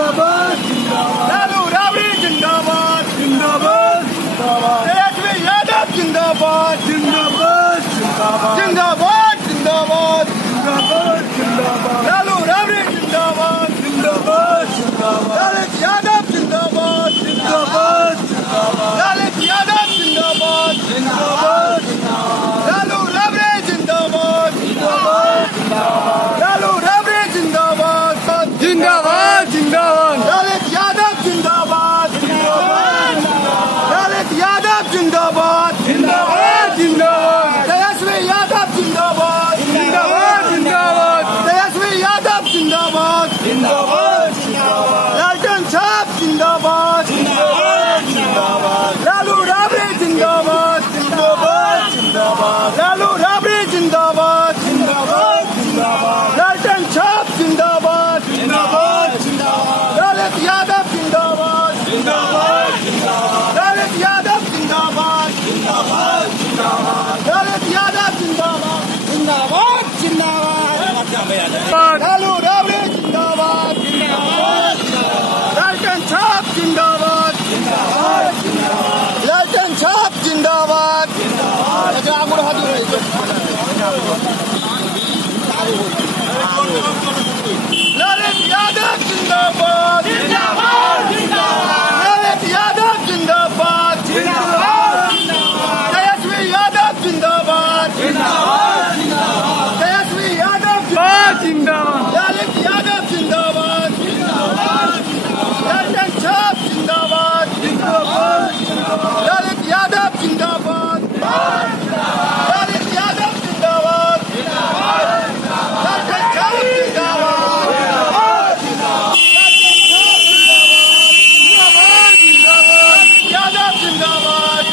जिंदाबाद जिंदाबाद लालू राबड़ी जिंदाबाद जिंदाबाद जिंदाबाद तेजस्वी यादव जिंदाबाद जिंदाबाद जिंदाबाद जिंदाबाद जिंदाबाद जिंदाबाद जिंदाबाद लालू राबड़ी जिंदाबाद जिंदाबाद जिंदाबाद ललित यादव जिंदाबाद जिंदाबाद जिंदाबाद ललित यादव जिंदाबाद जिंदाबाद लालू राबड़ी जिंदाबाद जिंदाबाद लालू राबड़ी जिंदाबाद जिंदाबाद जिंदाबाद ललित यादव जिंदाबाद ललित यादव जिंदाबाद जिंदाबाद जिंदाबाद तेजस्वी यादव जिंदाबाद जिंदाबाद जिंदाबाद तेजस्वी यादव जिंदाबाद जिंदाबाद लालटेन साहब जिंदाबाद लालू राबड़ी जिंदाबाद लालू राबड़ी जिंदाबाद लालटेन साहब जिंदाबाद ललित यादव जिंदाबाद ललित यादव जिंदाबाद ललित यादव जिंदाबाद लालू राबड़ी जिंदाबाद लालटेन साहब जिंदाबाद लालटेन साहब जिंदाबाद ललित यादव जिंदाबाद ललित यादव जिंदाबाद तेजस्वी यादव जिंदाबाद तेजस्वी यादव जिंदाबाद ललित यादव जिंदाबाद लालटेन साहब जिंदाबाद ललित यादव जिंदाबाद ललित यादव जिंदाबाद लालटेन साहब जिंदाबाद यादव जिंदाबाद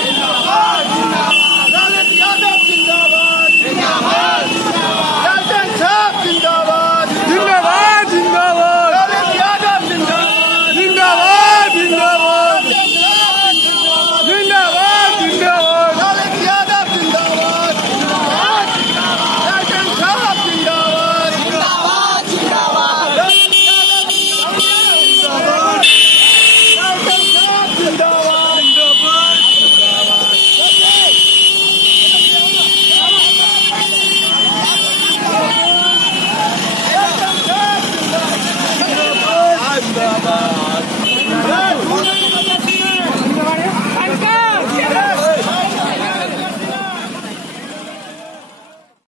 ललित यादव जिंदाबाद लालटेन साहब जिंदाबाद जिंदाबाद जिंदाबाद ललित यादव जिंदाबाद जिंदाबाद जिंदाबाद जिंदाबाद जिंदाबाद ललित यादव जिंदाबाद लालटेन साहब जिंदाबाद ललित यादव जिंदाबाद लालटेन साहब जिंदाबाद जिंदाबाद